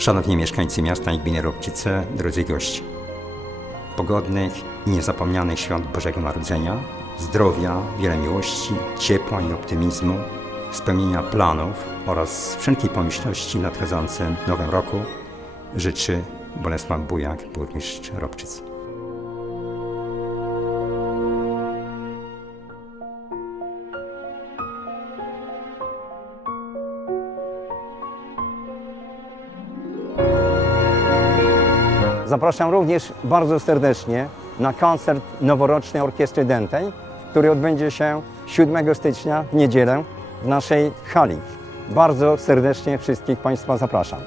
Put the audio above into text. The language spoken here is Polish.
Szanowni mieszkańcy miasta i gminy Robczyce, drodzy goście. Pogodnych i niezapomnianych świąt Bożego Narodzenia, zdrowia, wiele miłości, ciepła i optymizmu, spełnienia planów oraz wszelkiej pomyślności w nadchodzącym nowym roku życzy Bolesław Bujak, burmistrz Robczyc. Zapraszam również bardzo serdecznie na koncert noworocznej Orkiestry Dętej, który odbędzie się 7 stycznia w niedzielę w naszej hali. Bardzo serdecznie wszystkich Państwa zapraszam.